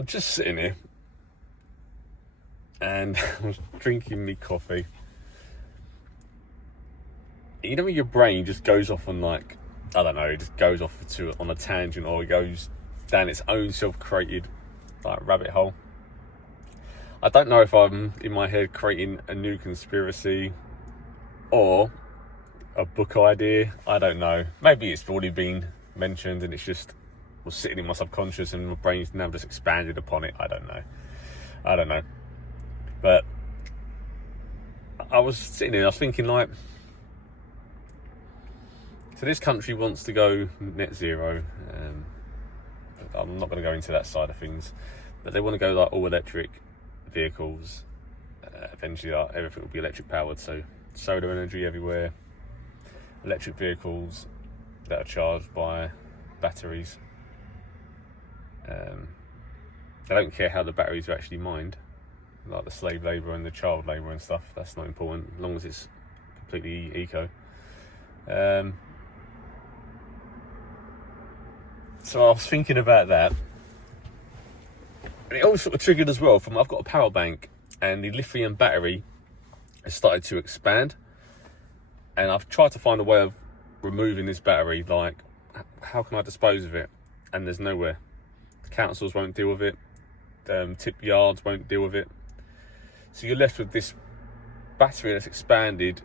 I'm just sitting here and I was drinking me coffee. You know when your brain just goes off on like, I don't know, it just goes off on a tangent, or it goes down its own self-created like rabbit hole. I don't know if I'm in my head creating a new conspiracy or a book idea. I don't know. Maybe it's already been mentioned and it's just was sitting in my subconscious and my brain's now just expanded upon it. I don't know. But I was sitting there, I was thinking like, so this country wants to go net zero. I'm not going to go into that side of things, but they want to go like all electric vehicles. Eventually like, everything will be electric powered, so solar energy everywhere, electric vehicles that are charged by batteries. They don't care how the batteries are actually mined, like the slave labour and the child labour and stuff. That's not important, as long as it's completely eco. So I was thinking about that, and it all sort of triggered as well from I've got a power bank and the lithium battery has started to expand, and I've tried to find a way of removing this battery. Like, how can I dispose of it? And there's nowhere. The councils won't deal with it, tip yards won't deal with it, so you're left with this battery that's expanded,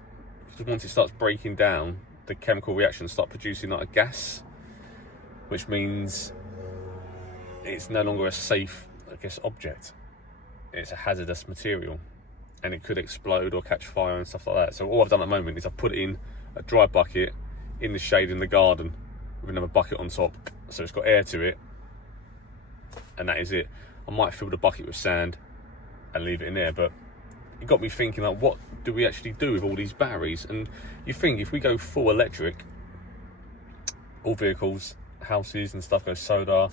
because once it starts breaking down, the chemical reactions start producing like a gas, which means it's no longer a safe, I guess, object. It's a hazardous material, and it could explode or catch fire and stuff like that. So all I've done at the moment is I've put it in a dry bucket in the shade in the garden with another bucket on top, so it's got air to it, and that is it. I might fill the bucket with sand and leave it in there, but it got me thinking, like, what do we actually do with all these batteries? And you think if we go full electric, all vehicles, houses and stuff go solar,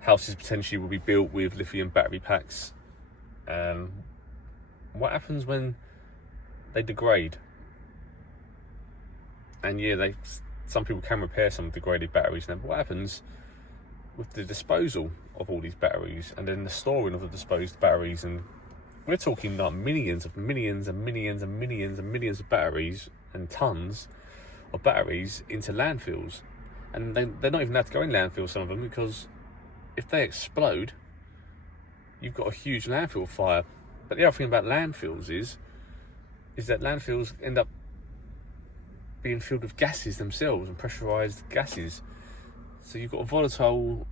houses potentially will be built with lithium battery packs. What happens when they degrade? And yeah, some people can repair some degraded batteries now, but what happens with the disposal of all these batteries and then the storing of the disposed batteries? And we're talking like millions of batteries and tons of batteries into landfills. And they're not even allowed to go in landfill, some of them, because if they explode, you've got a huge landfill fire. But the other thing about landfills is that landfills end up being filled with gases themselves, and pressurised gases. So you've got volatile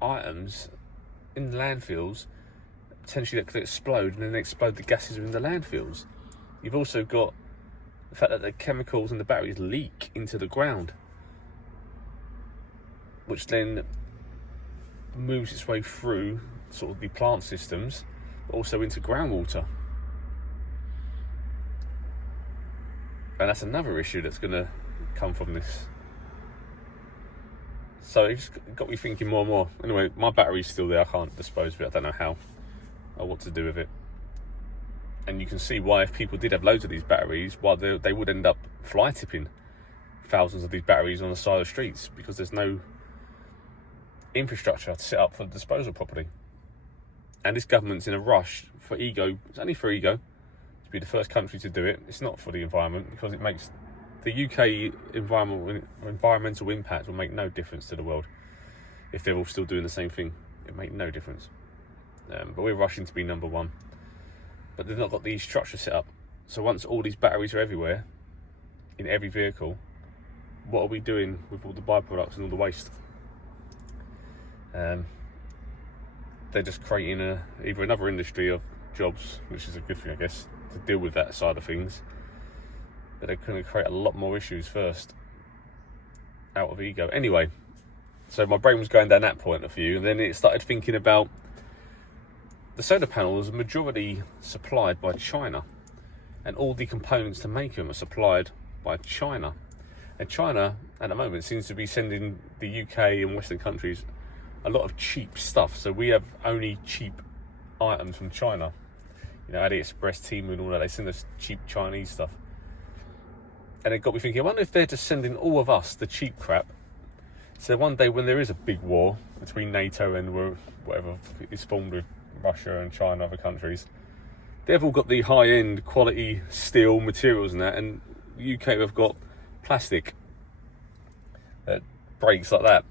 items in the landfills, potentially that could explode, and then explode the gases within the landfills. You've also got the fact that the chemicals and the batteries leak into the ground, which then moves its way through sort of the plant systems, but also into groundwater. And that's another issue that's going to come from this. So it just got me thinking more and more. Anyway, my battery's still there. I can't dispose of it. I don't know how or what to do with it. And you can see why, if people did have loads of these batteries, why they would end up fly tipping thousands of these batteries on the side of the streets, because there's no infrastructure to set up for disposal properly. And this government's in a rush for ego. It's only for ego to be the first country to do it. It's not for the environment, because it makes the UK environmental impact will make no difference to the world if they're all still doing the same thing. It make no difference. But we're rushing to be number one. But they've not got the structure set up. So once all these batteries are everywhere, in every vehicle, what are we doing with all the byproducts and all the waste? They're just creating either another industry of jobs, which is a good thing, I guess, to deal with that side of things. But they're going to create a lot more issues first, out of ego. Anyway, so my brain was going down that point of view, and then it started thinking about the solar panels are majority supplied by China, and all the components to make them are supplied by China. And China, at the moment, seems to be sending the UK and Western countries a lot of cheap stuff. So we have only cheap items from China. You know, AliExpress, Temu and all that, they send us cheap Chinese stuff. And it got me thinking, I wonder if they're just sending all of us the cheap crap, So one day when there is a big war between NATO and whatever is formed with Russia and China and other countries, they've all got the high-end quality steel materials and that, and the UK have got plastic that breaks like that.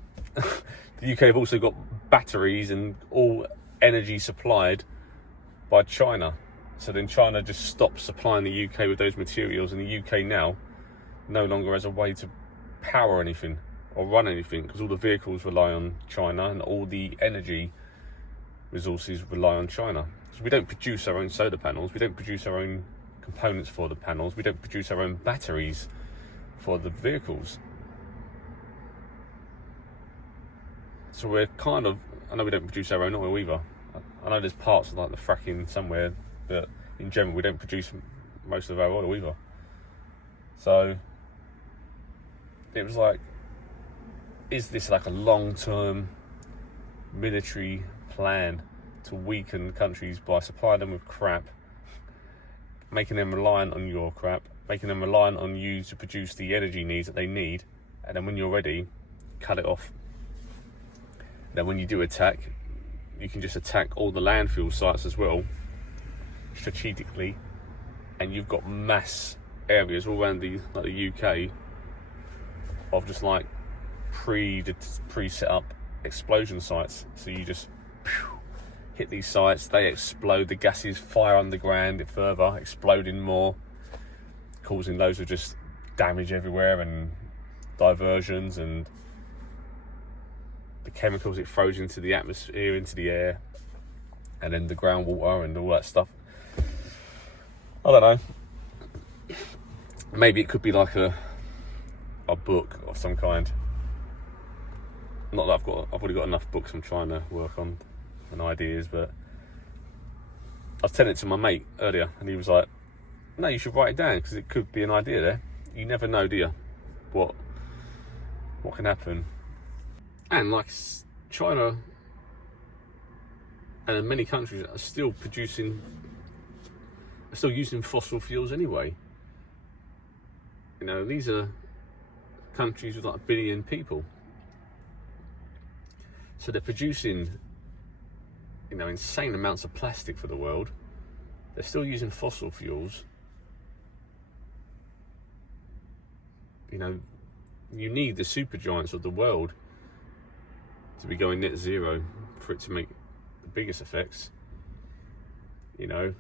The UK have also got batteries and all energy supplied by China. So then China just stops supplying the UK with those materials, and the UK now no longer has a way to power anything or run anything, because all the vehicles rely on China and all the energy resources rely on China. So we don't produce our own solar panels, we don't produce our own components for the panels, we don't produce our own batteries for the vehicles. So we're kind of, I know we don't produce our own oil either. I know there's parts of like the fracking somewhere, but in general we don't produce most of our oil either. So it was like, is this like a long-term military plan to weaken countries by supplying them with crap, making them reliant on your crap, making them reliant on you to produce the energy needs that they need, and then when you're ready, cut it off? Then when you do attack, you can just attack all the landfill sites as well, strategically, and you've got mass areas all around the UK of just like pre-set up explosion sites. So you just hit these sites, they explode, the gases fire underground further, exploding more, causing loads of just damage everywhere and diversions, and the chemicals it throws into the atmosphere, into the air, and then the groundwater and all that stuff. I don't know. Maybe it could be like a book of some kind. Not that I've already got enough books I'm trying to work on and ideas, but I was telling it to my mate earlier, and he was like, "No, you should write it down because it could be an idea there. You never know, do you? What can happen?" And like China and many countries are still using fossil fuels anyway. You know, these are countries with like 1 billion people. So they're producing, you know, insane amounts of plastic for the world. They're still using fossil fuels. You know, you need the supergiants of the world to be going net zero for it to make the biggest effects. You know,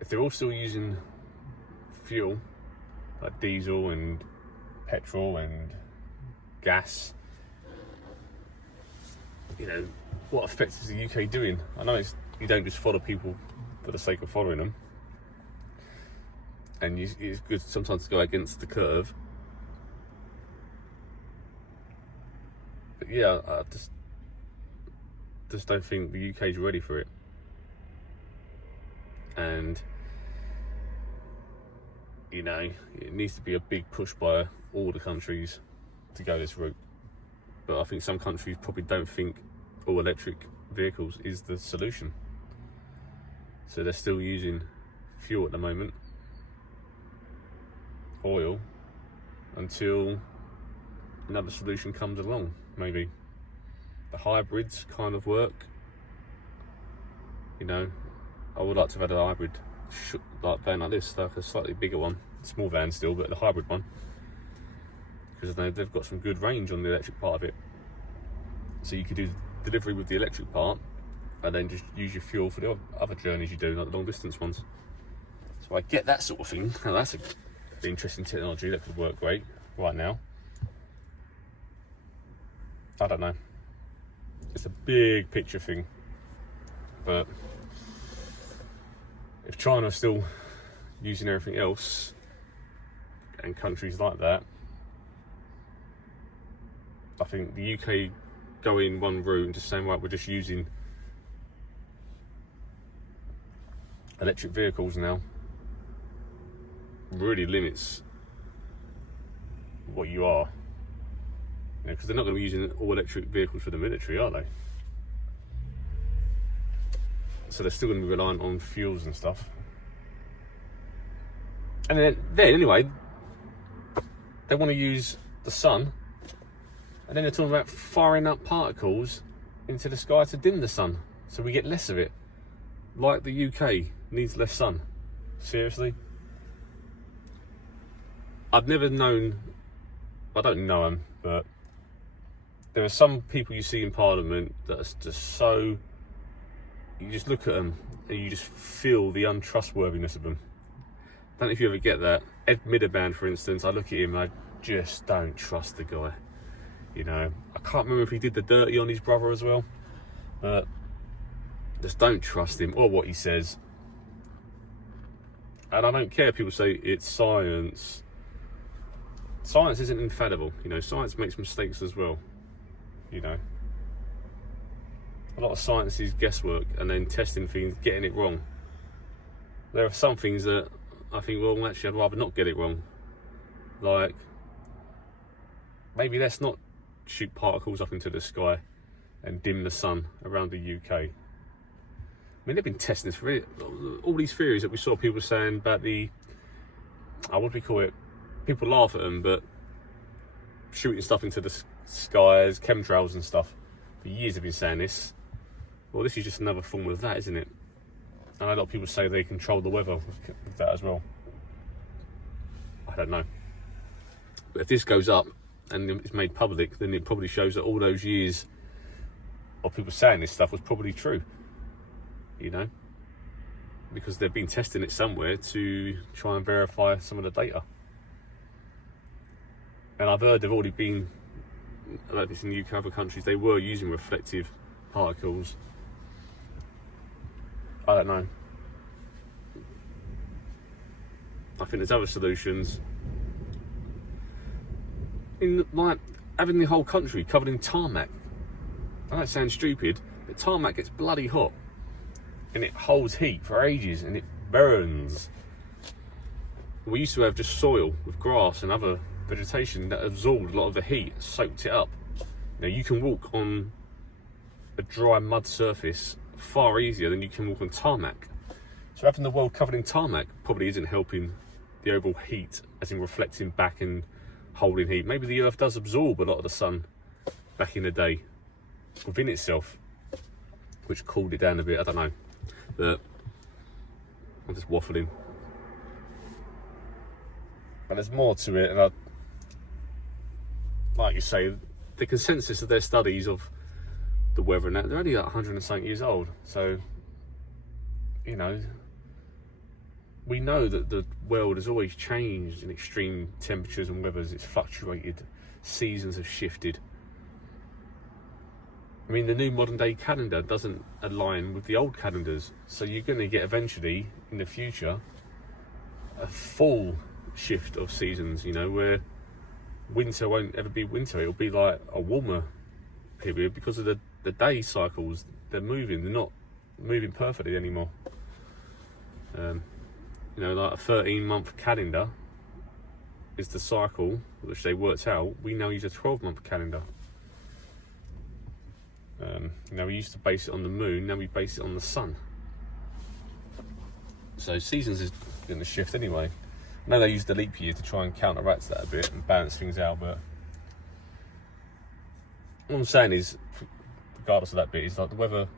if they're all still using fuel like diesel and petrol and gas, you know, what effect is the UK doing? I know you don't just follow people for the sake of following them, and it's good sometimes to go against the curve. But yeah, I just don't think the UK is ready for it, and you know, it needs to be a big push by all the countries to go this route. But I think some countries probably don't think all electric vehicles is the solution. So they're still using fuel at the moment, oil, until another solution comes along. Maybe the hybrids kind of work. You know, I would like to have had a hybrid like van like this, like a slightly bigger one, small van still, but the hybrid one, because they've got some good range on the electric part of it. So you could do delivery with the electric part and then just use your fuel for the other journeys you do, like the long distance ones. So I get that sort of thing. Now that's an interesting technology that could work great right now. I don't know. It's a big picture thing. But if China's still using everything else, and countries like that, I think the UK going one route and just saying, right, we're just using electric vehicles now, really limits what you are. You know, because they're not going to be using all electric vehicles for the military, are they? So they're still going to be reliant on fuels and stuff. And then anyway, they want to use the sun, and then they're talking about firing up particles into the sky to dim the sun, so we get less of it. Like the UK needs less sun. Seriously? I've never known, I don't know them, but there are some people you see in Parliament that are just so, you just look at them and you just feel the untrustworthiness of them. I don't know if you ever get that. Ed Miliband, for instance, I look at him and I just don't trust the guy. You know, I can't remember if he did the dirty on his brother as well, but just don't trust him or what he says. And I don't care if people say it's science. Science isn't infallible, you know, science makes mistakes as well, you know. A lot of science is guesswork and then testing things, getting it wrong. There are some things that I think, well, actually, I'd rather not get it wrong. Like, maybe let's not shoot particles up into the sky and dim the sun around the UK. I mean, they've been testing this for all these theories that we saw people saying about the, what do we call it? People laugh at them, but shooting stuff into the skies, chemtrails and stuff. For years they've been saying this. Well, this is just another form of that, isn't it? And a lot of people say they control the weather with that as well. I don't know. But if this goes up and it's made public, then it probably shows that all those years of people saying this stuff was probably true. You know? Because they've been testing it somewhere to try and verify some of the data. And I've heard they've already been, like this in the UK, other countries, they were using reflective particles. I don't know. I think there's other solutions. In like having the whole country covered in tarmac. I know it sounds stupid, but tarmac gets bloody hot. And it holds heat for ages and it burns. We used to have just soil with grass and other vegetation that absorbed a lot of the heat, soaked it up. Now you can walk on a dry mud surface far easier than you can walk on tarmac. So having the world covered in tarmac probably isn't helping the overall heat, as in reflecting back and holding heat. Maybe the earth does absorb a lot of the sun back in the day within itself, which cooled it down a bit. I don't know, but I'm just waffling. But there's more to it, and like you say, the consensus of their studies of the weather and that, they're only like 100 and something years old. So, you know, we know that the world has always changed in extreme temperatures and weathers. It's fluctuated, seasons have shifted. I mean, the new modern day calendar doesn't align with the old calendars. So you're going to get eventually, in the future, a full shift of seasons, you know, where winter won't ever be winter. It'll be like a warmer period because of the day cycles. They're moving, they're not moving perfectly anymore. You know, like a 13-month calendar is the cycle which they worked out. We now use a 12-month calendar. You know, we used to base it on the moon, now we base it on the sun. So seasons is going to shift anyway. I know they use the leap year to try and counteract that a bit and balance things out, but what I'm saying is, regardless of that bit, is like the weather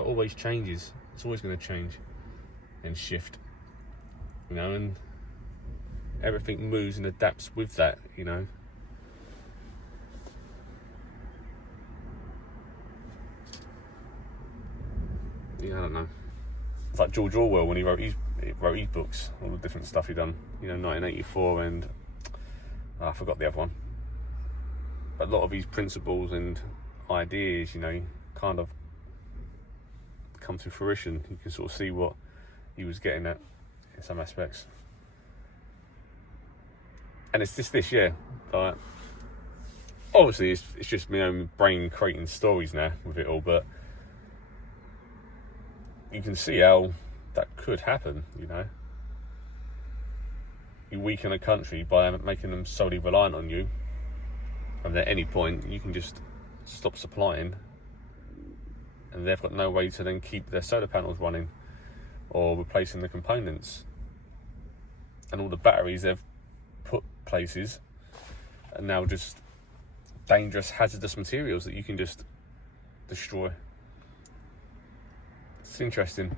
always changes. It's always going to change and shift, you know, and everything moves and adapts with that, you know. Yeah, I don't know. It's like George Orwell when he wrote his books, all the different stuff he done, you know, 1984 and I forgot the other one. But a lot of his principles and ideas, you know, kind of come to fruition. You can sort of see what he was getting at in some aspects. And it's this, yeah. Like, obviously, it's just my own brain creating stories now with it all, but you can see how that could happen, you know. You weaken a country by making them solely reliant on you, and at any point you can just stop supplying, and they've got no way to then keep their solar panels running or replacing the components. And all the batteries they've places are now just dangerous, hazardous materials that you can just destroy. It's interesting.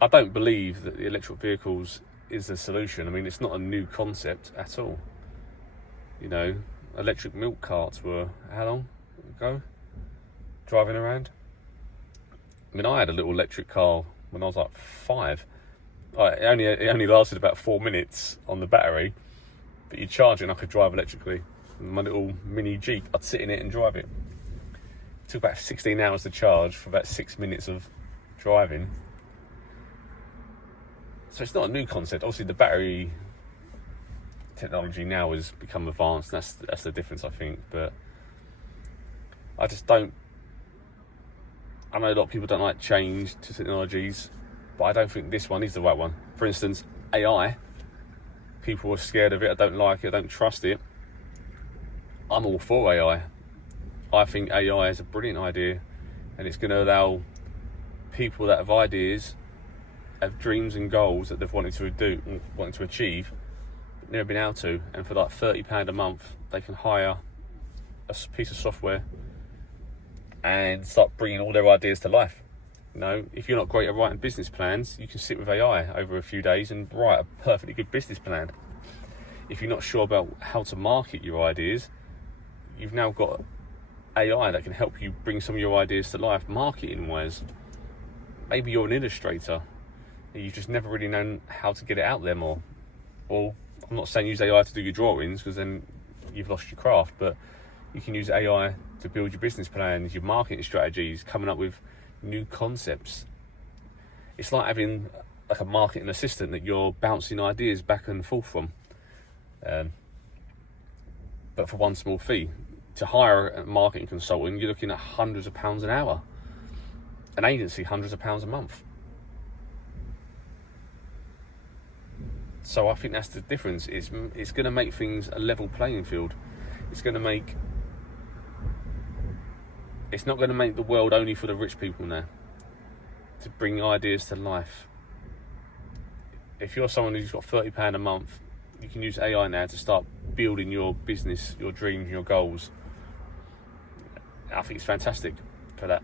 I don't believe that the electric vehicles is the solution. I mean, it's not a new concept at all. You know, electric milk carts were how long ago driving around? I mean, I had a little electric car when I was like 5. It only lasted about 4 minutes on the battery, but you charge it and I could drive electrically. My little mini Jeep, I'd sit in it and drive it. It took about 16 hours to charge for about 6 minutes of driving. So it's not a new concept. Obviously, the battery technology now has become advanced. That's the difference, I think. But I just don't. I know a lot of people don't like change to technologies, but I don't think this one is the right one. For instance, AI. People are scared of it. I don't like it. I don't trust it. I'm all for AI. I think AI is a brilliant idea, and it's going to allow people that have ideas, have dreams and goals that they've wanted to achieve, but never been able to. And for like £30 a month, they can hire a piece of software and start bringing all their ideas to life. You know, if you're not great at writing business plans, you can sit with AI over a few days and write a perfectly good business plan. If you're not sure about how to market your ideas, you've now got AI that can help you bring some of your ideas to life, marketing wise. Maybe you're an illustrator and you've just never really known how to get it out there more. Well, I'm not saying use AI to do your drawings, because then you've lost your craft, but you can use AI to build your business plans, your marketing strategies, coming up with new concepts. It's like having like a marketing assistant that you're bouncing ideas back and forth from. But for one small fee. To hire a marketing consultant, you're looking at hundreds of pounds an hour. An agency, hundreds of pounds a month. So I think that's the difference. It's going to make things a level playing field. It's not going to make the world only for the rich people now, to bring ideas to life. If you're someone who's got £30 a month, you can use AI now to start building your business, your dreams, your goals. I think it's fantastic for that.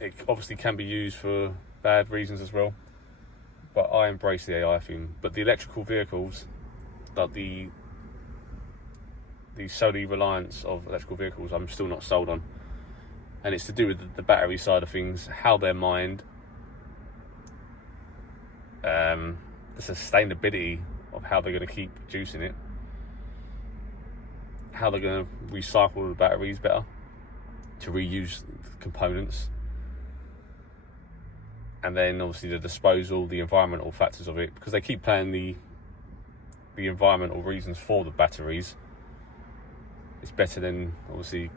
It obviously can be used for bad reasons as well, but I embrace the AI thing. But the electrical vehicles, like the solely reliance of electrical vehicles, I'm still not sold on. And it's to do with the battery side of things, how they're mined, the sustainability of how they're going to keep producing it, how they're going to recycle the batteries better to reuse components, and then obviously the disposal, the environmental factors of it, because they keep playing the environmental reasons for the batteries. It's better than obviously,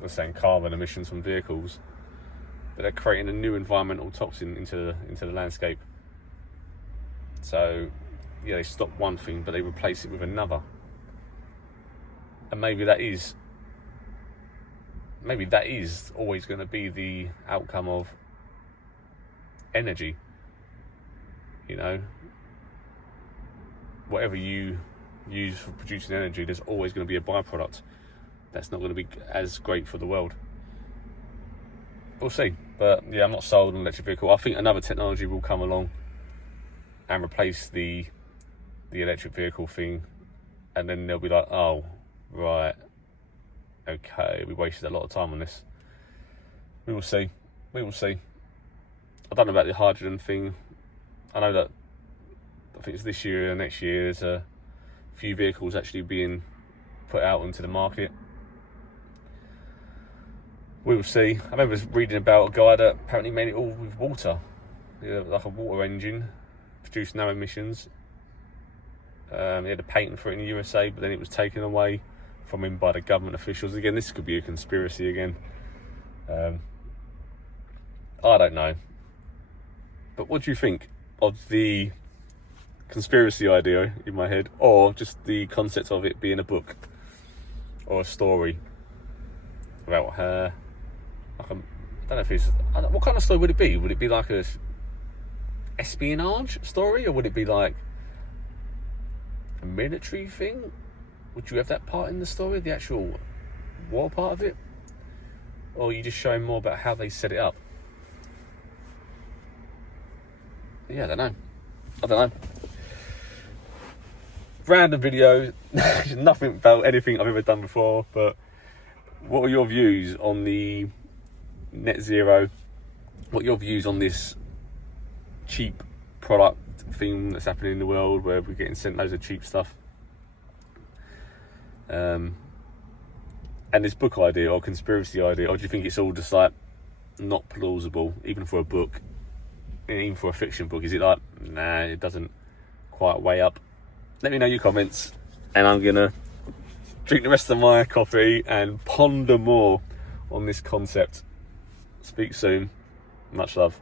we're saying, carbon emissions from vehicles, but they're creating a new environmental toxin into the landscape. So yeah, they stop one thing, but they replace it with another. And maybe that is always going to be the outcome of energy. You know, whatever you use for producing energy, there's always going to be a byproduct that's not going to be as great for the world. We'll see. But yeah, I'm not sold on an electric vehicle. I think another technology will come along and replace the electric vehicle thing, and then they'll be like, oh, right, okay, we wasted a lot of time on this. We will see. I don't know about the hydrogen thing. I know that I think it's this year and next year there's a few vehicles actually being put out into the market. We will see. I remember reading about a guy that apparently made it all with water, like a water engine, produced no emissions. He had a patent for it in the USA, but then it was taken away from him by the government officials. Again, this could be a conspiracy again. I don't know. But what do you think of the conspiracy idea in my head, or just the concept of it being a book or a story about her? I don't know if it's... what kind of story would it be? Would it be like a espionage story, or would it be like military thing? Would you have that part in the story, the actual war part of it? Or are you just showing more about how they set it up? Yeah, I don't know. Random video, nothing about anything I've ever done before, but what are your views on the net zero? What are your views on this cheap product thing that's happening in the world where we're getting sent loads of cheap stuff? And this book idea or conspiracy idea, or do you think it's all just like not plausible, even for a book, and even for a fiction book? Is it like, nah, it doesn't quite weigh up? Let me know your comments, and I'm gonna drink the rest of my coffee and ponder more on this concept. Speak soon. Much love.